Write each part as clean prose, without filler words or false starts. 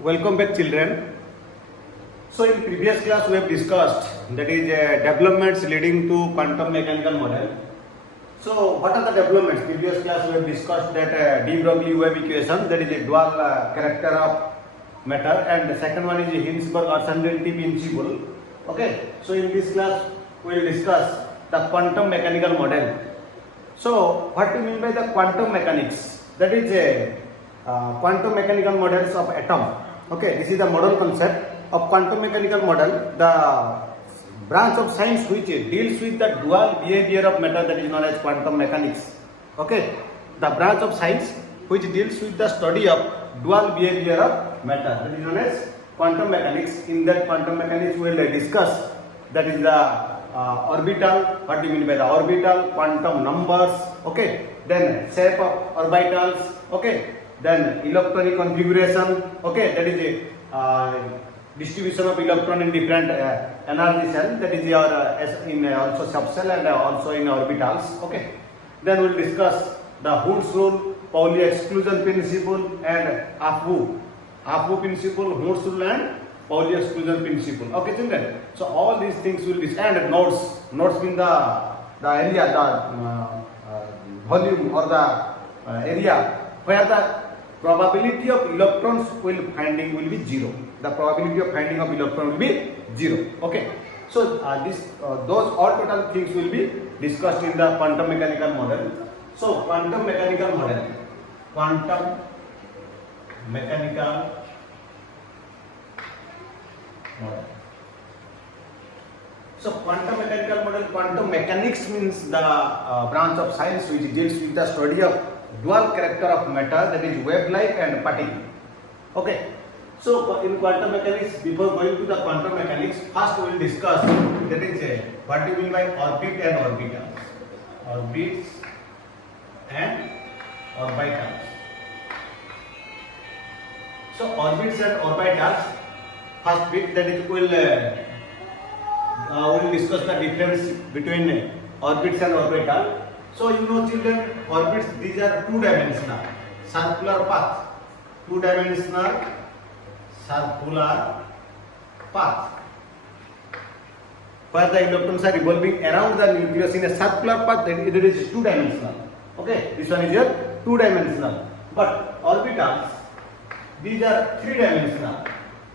Welcome back, children. So, in previous class, we have discussed that is developments leading to quantum mechanical model. So, what are the developments? Previous class, we have discussed that de Broglie wave equation, that is a dual character of matter, and the second one is Hinsberg uncertainty principle. Okay. So, in this class, we will discuss the quantum mechanical model. So, what do you mean by the quantum mechanics? That is a quantum mechanical models of atom. Okay, this is the model concept of quantum mechanical model. The branch of science which deals with the dual behavior of matter, that is known as quantum mechanics. Okay, the branch of science which deals with the study of dual behavior of matter, that is known as quantum mechanics. In that quantum mechanics, we will discuss that is the orbital. What do you mean by the orbital? Quantum numbers. Okay, then shape of orbitals. Okay, then electronic configuration. Okay, that is a distribution of electron in different energy cell, that is your in also subcell and also in orbitals. Okay, then we will discuss the Hund's rule, Pauli exclusion principle, and Afu principle, Hund's rule and Pauli exclusion principle. Okay, children. So all these things will be, and nodes mean the area, the volume or the area where the probability of electrons finding will be zero. The probability of finding of electron will be zero. Okay. So those all total things will be discussed in the quantum mechanical model. So quantum mechanical model. So quantum mechanical model, quantum mechanics means the branch of science which deals with the study of dual character of matter, that is wave-like and particle. Okay. So in quantum mechanics, before going to the quantum mechanics, first we will discuss that is what do you mean by orbit and orbitals. Orbits and orbitals. So orbits and orbitals, first bit, that is we will discuss the difference between orbits and orbital. So you know, children, orbits, these are two-dimensional circular path. Two-dimensional circular path where the electrons are revolving around the nucleus in a circular path. It is two-dimensional. Okay, this one is your two-dimensional. But orbitals, these are three-dimensional.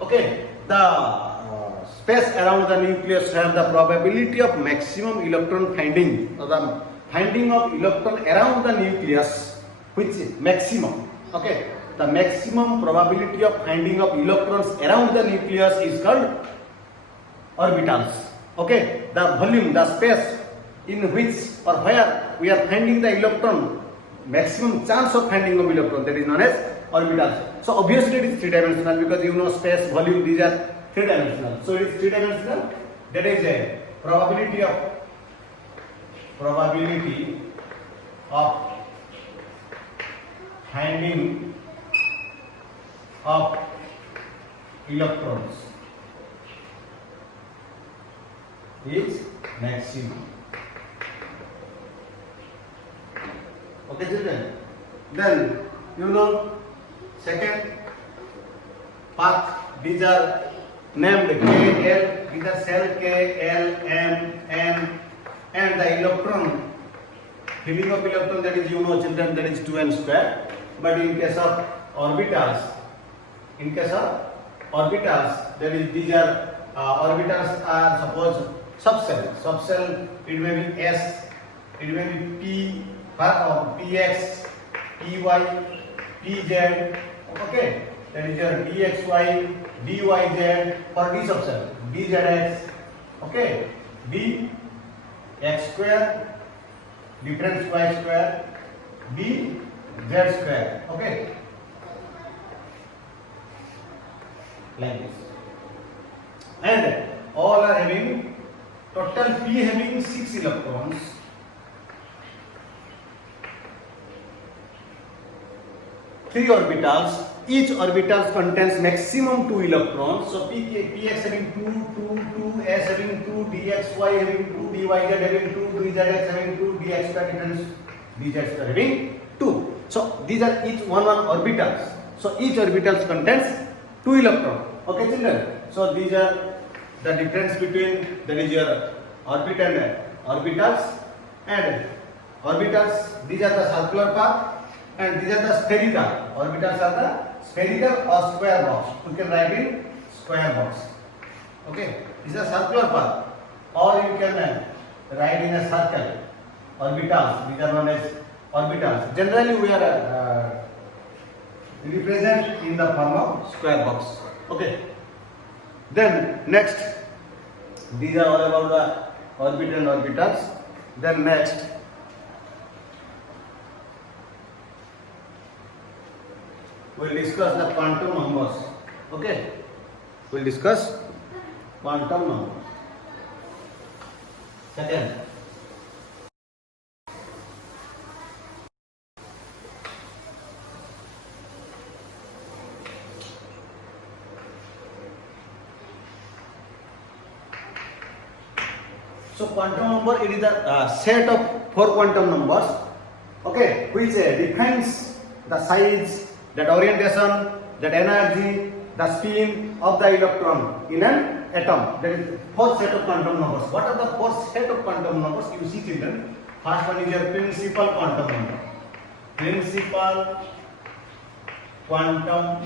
Okay, the space around the nucleus have the probability of maximum electron finding, or the finding of electron around the nucleus, which is maximum. Okay, the maximum probability of finding of electrons around the nucleus is called orbitals. Okay, the volume, the space in which or where we are finding the electron, maximum chance of finding of electron, that is known as orbitals. So obviously it is three-dimensional because you know space, volume, these are three-dimensional. So it is three-dimensional. That is a probability of finding of electrons is maximum. Okay, children. Then you know second path, these are named KL, these are cell K, L, M, N, and the electron, filling of electron, that is, you know, children, that is 2n square. But in case of orbitals, that is, these are orbitals are suppose subcell, it may be S, it may be P, Px, Py, Pz. Okay, that is your Dxy, Dyz for D subcell, Dzx. Okay, Dx square, difference y square, Dz square. Okay, like this. And all are having total P having 6 electrons. Three orbitals. Each orbital contains maximum 2 electrons. So Px having 2, S having 2, Dxy having 2, Dyz having 2, Dzx having 2, Dx square difference, Dz square having 2. So these are each one orbitals. So each orbital contains 2 electron. Okay, children. So these are the difference between that is your orbit and orbitals. And orbitals, these are the circular path, and these are the spherical. Orbitals are the spherical or square box. You can write in square box. Okay, these are circular path, or you can write in a circle. Orbitals, these are known as orbitals. Generally, we are represent in the form of square box. Okay. Then next, these are all about the orbit and orbitals. Then next, we'll discuss the quantum numbers. Okay, we'll discuss quantum numbers. Second, so quantum number, it is a set of 4 quantum numbers, okay, which defines the size, that orientation, that energy, the spin of the electron in an atom. That is 4 set of quantum numbers. What are the 4 set of quantum numbers? You see, children. First one is your principal quantum number. Principal quantum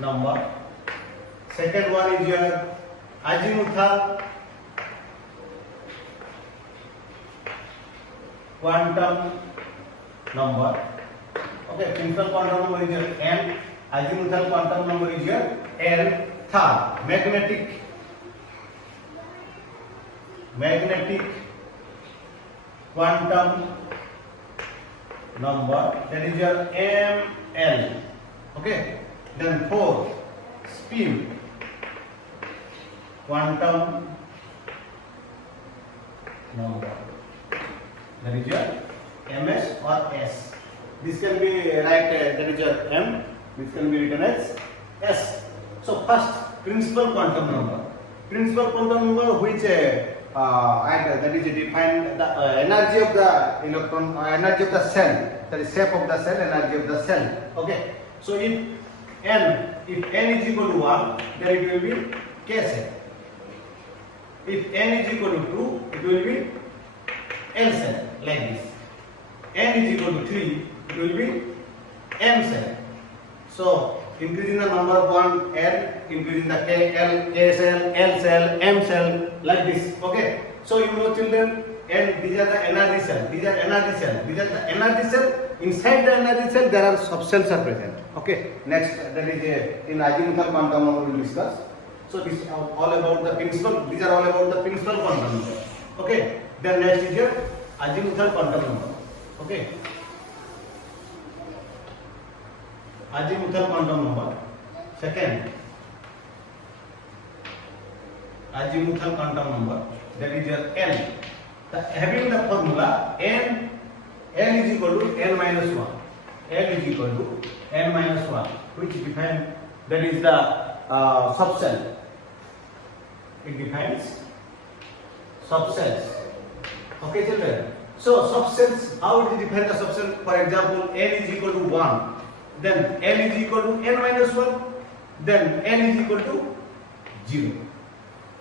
number. Second one is your azimuthal quantum number. Okay, principal quantum number is your M, azimuthal quantum number is your L. Third, magnetic quantum number, that is your ML. Okay, then fourth, spin quantum number, that is your MS or S. This can be right, that is your M, this can be written as S. So first, principal quantum number. Principal quantum number which that is defined the energy of the electron, energy of the cell, that is shape of the cell, energy of the cell. Okay. So if n is equal to 1, then it will be K cell. If n is equal to 2, it will be L cell, like this. N is equal to 3, it will be M cell. So increasing the number of one L, increasing the K cell, L cell, M cell, like this. Okay. So you know, children, and these are the energy cell. These are energy cell. These are the energy cell. Inside the energy cell, there are subcells are present. Okay. Next, that is in azimuthal quantum number we will discuss. So this is all about the principal. These are all about the principal quantum number. Okay. Then next is your azimuthal quantum number. Okay. Azimuthal quantum number. Second, azimuthal quantum number, that is your L. Having the formula L is equal to N minus 1. L is equal to N minus 1, which defines, that is the subcell. It defines subcells. Okay, children. So subcells, how it defines the subcell? For example, N is equal to 1. Then L is equal to N minus 1, then N is equal to 0.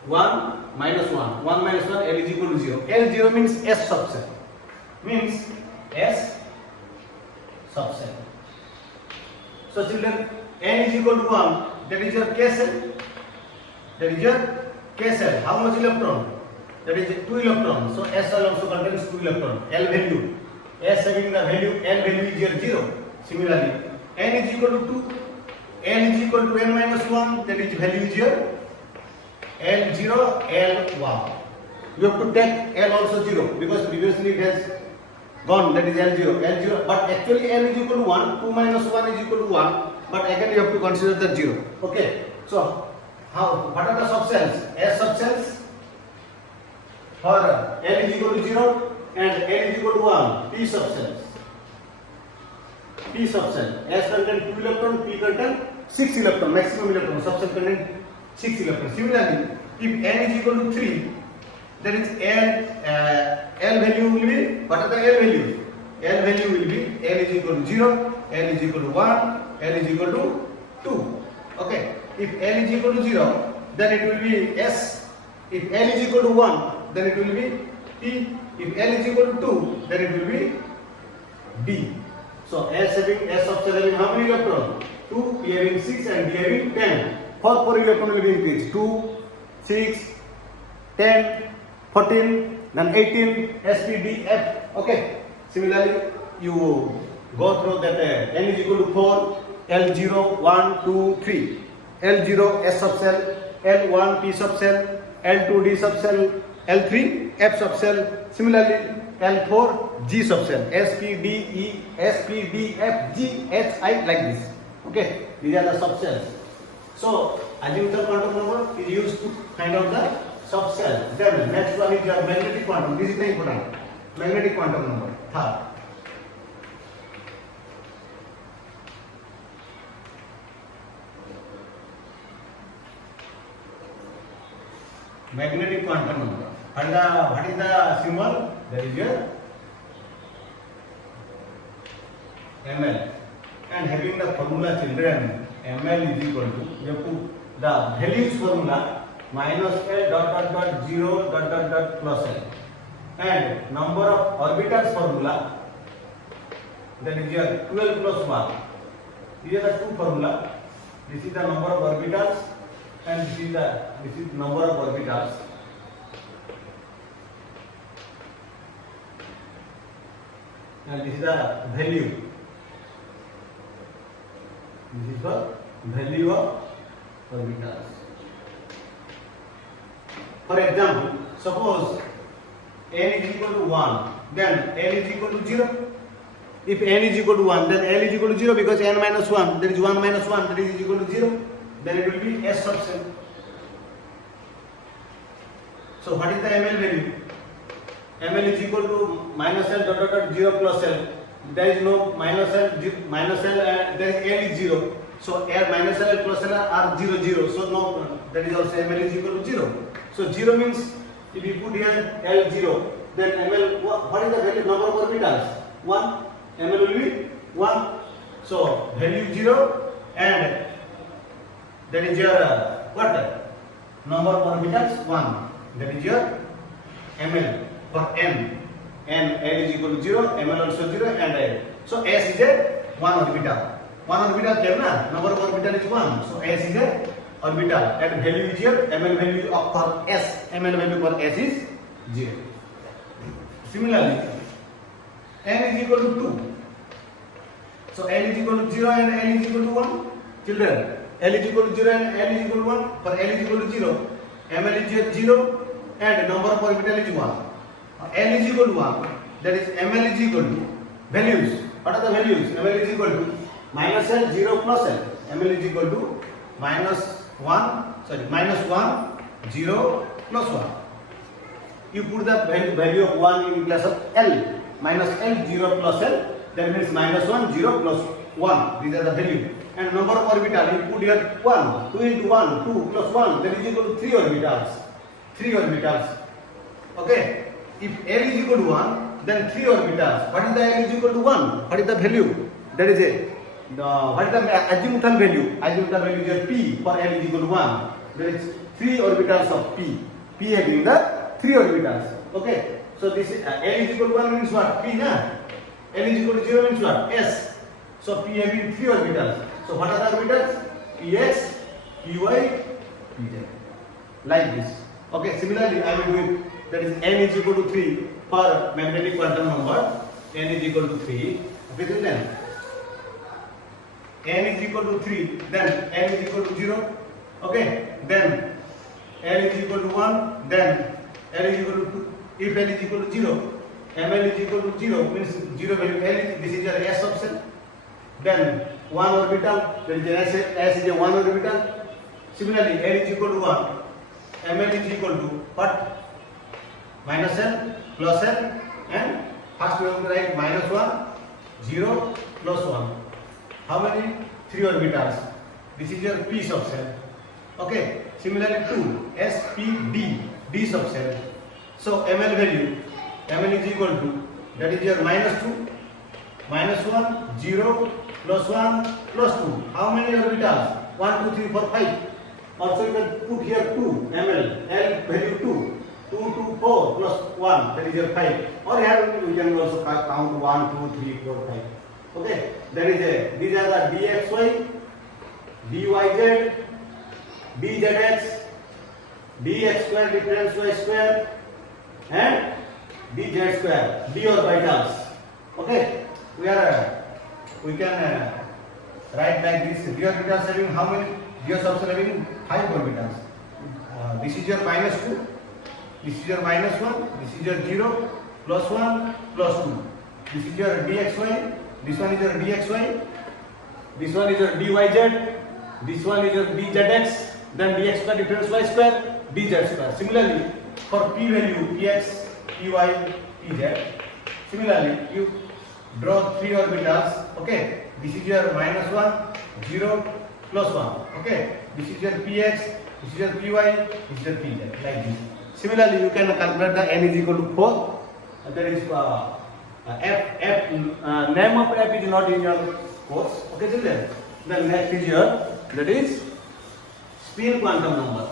1 minus 1, 1 minus 1, L is equal to 0. L0 means S subcell. Means S subcell. So children, N is equal to 1, that is your K cell. That is your K cell. How much electron? That is 2 electrons. So S cell also contains 2 electrons. L value, S having the value, L value is your 0. Similarly, N is equal to 2, N is equal to N minus 1, that is value is your L0, L1. You have to take L also 0 because previously it has gone, that is L0, L0, but actually N is equal to 1, 2 minus 1 is equal to 1, but again you have to consider the 0. Okay, so what are the subcells? S subcells for L is equal to 0 and N is equal to 1, P subcells. P subcell. S contains 2 electrons, P contains 6 electrons, maximum electron. Subcell contains 6 electrons. Similarly, if N is equal to 3, that is L value will be, what are the L values? L value will be L is equal to 0, L is equal to 1, L is equal to 2. Okay, if L is equal to 0, then it will be S. If L is equal to 1, then it will be P. If L is equal to 2, then it will be D. So S of cell having how many electrons? 2, P having 6 and D having 10. For 4 electron will be increased. 2, 6, 10, 14, then 18, S, P, D, F. Okay. Similarly, you go through that N is equal to 4, L0, 1, 2, 3. L0, S sub cell, L1, P sub cell, L2, D sub cell, L3, F sub cell. Similarly, L4, G sub cell, S, P, D, E, S, P, D, F, G, H, I, like this. Okay, these are the sub cells. So, azimuthal quantum number is used to find out the sub cell. Then, next one is your magnetic quantum. This is the important. Magnetic quantum number. Third. Magnetic quantum number. And what is the symbol? That is your ml. And having the formula, children, ml is equal to, you have to the values formula minus L dot dot dot 0 dot dot dot plus L. And number of orbitals formula, that is your 12 plus 1. These are the two formula. This is the number of orbitals and this is the number of orbitals. And this is the value. This is the value of orbitals. For example, suppose n is equal to 1, then L is equal to 0. If n is equal to 1, then L is equal to 0 because n minus 1, there is 1 minus 1, that is equal to 0. Then it will be S sub cell. So what is the ml value? ml is equal to minus L dot dot dot 0 plus L. There is no minus L, and there is L is 0. So L minus L plus L are 0, 0. So no, that is also ml is equal to 0. So 0 means if you put here L0, then ml, what is the value, number of orbitals? 1. ml will be 1. So value 0 and that is your what? Number of orbitals 1. That is your ml for n. And L is equal to 0, ml also 0 and L. So S is a 1 orbital. 1 orbital came na? Number of orbital is 1. So S is a orbital and value is here, ml value of for S. ml value for S is 0. Similarly, n is equal to 2. So L is equal to 0 and L is equal to 1. Children, L is equal to 0 and L is equal to 1. For L is equal to 0, ml is 0 and number of orbital is 1. L is equal to 1, that is ml is equal to values. What are the values? ml is equal to minus L, 0 plus L. ml is equal to minus 1, 0 plus 1. You put the value of 1 in place of L. Minus L, 0 plus L. That means minus 1, 0 plus 1. These are the value. And number of orbitals, you put here 1. 2 into 1, 2 plus 1. That is equal to 3 orbitals. 3 orbitals. Okay. If L is equal to 1, then 3 orbitals. What is the L is equal to 1? What is the value? That is what is the azimuthal value? Azimuthal value is P for L is equal to 1. There is 3 orbitals of P. P having the 3 orbitals. Okay. So this is L is equal to 1 means what? P na? L is equal to 0 means what? S. So P having 3 orbitals. So what are the orbitals? Px, Py, Pz. Like this. Okay. Similarly, I will do it. That is n is equal to 3 for magnetic quantum number. N is equal to 3. Okay, then n is equal to 3. Then n is equal to 0. Okay. Then L is equal to 1. Then L is equal to 2. If L is equal to 0, ml is equal to 0 means 0 value L is, this is your S sub cell. Then 1 orbital, then S is a 1 orbital. Similarly, L is equal to 1. ml is equal to what? Minus L plus L, and first we have to write minus 1, 0 plus 1. How many? 3 orbitals. This is your P sub cell. Okay. Similarly 2, S, P, D, D sub cell. So ml value, ml is equal to, that is your minus 2, minus 1, 0, plus 1, plus 2. How many orbitals? 1, 2, 3, 4, 5. Also you can put here 2 ml, L value 2. 2 to 4 plus 1, that is your 5. Or here we can also count 1, 2, 3, 4, 5. Okay, that is a, these are the dxy, dyz, dzx, dx square difference y square, and dz square, d orbitals. Okay, we can write like this. D orbitals having how many? D is also having 5 orbitals. This is your minus 2. This is your minus 1. This is your 0, plus 1, plus 2. This is your dxy. This one is your dxy. This one is your dyz. This one is your dzx. Then dx square difference y square, dz square. Similarly, for p value, px, py, pz. Similarly, you draw 3 orbitals. Okay. This is your minus 1, 0, plus 1. Okay. This is your px. This is your py. This is your pz. Like this. Similarly, you can calculate the n is equal to 4. That is name of f is not in your course. Okay, children. The next is your, that is spin quantum number.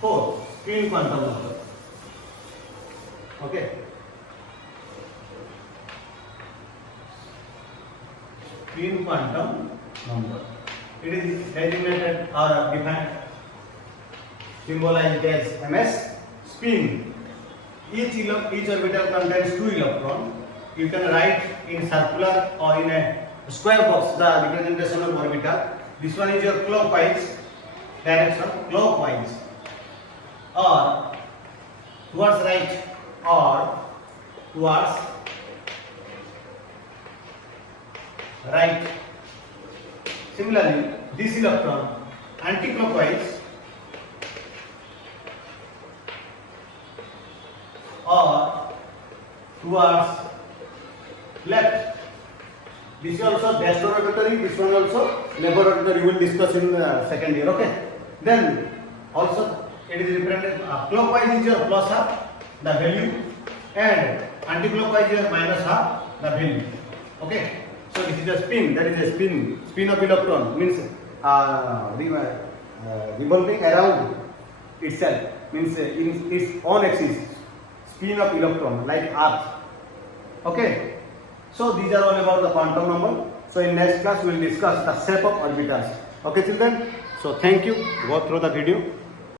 4. Spin quantum number. Okay. Spin quantum number. It is designated or defined, symbolized as ms. Spin. Each orbital contains 2 electrons. You can write in circular or in a square box the representation of orbital. This one is your clockwise direction, clockwise, or towards right, or towards right. Similarly, this electron anti-clockwise or towards left. This is also laboratory, this one also laboratory. We will discuss in the second year. Okay. Then also it is represented clockwise is your plus half the value, and anti-clockwise is your minus half the value. Okay. So this is a spin. That is a spin of electron means revolving around itself, means in its own axis. Spin of electron like Earth. Okay. So these are all about the quantum number. So in next class we will discuss the shape of orbitals. Okay, children. So thank you. Go through the video.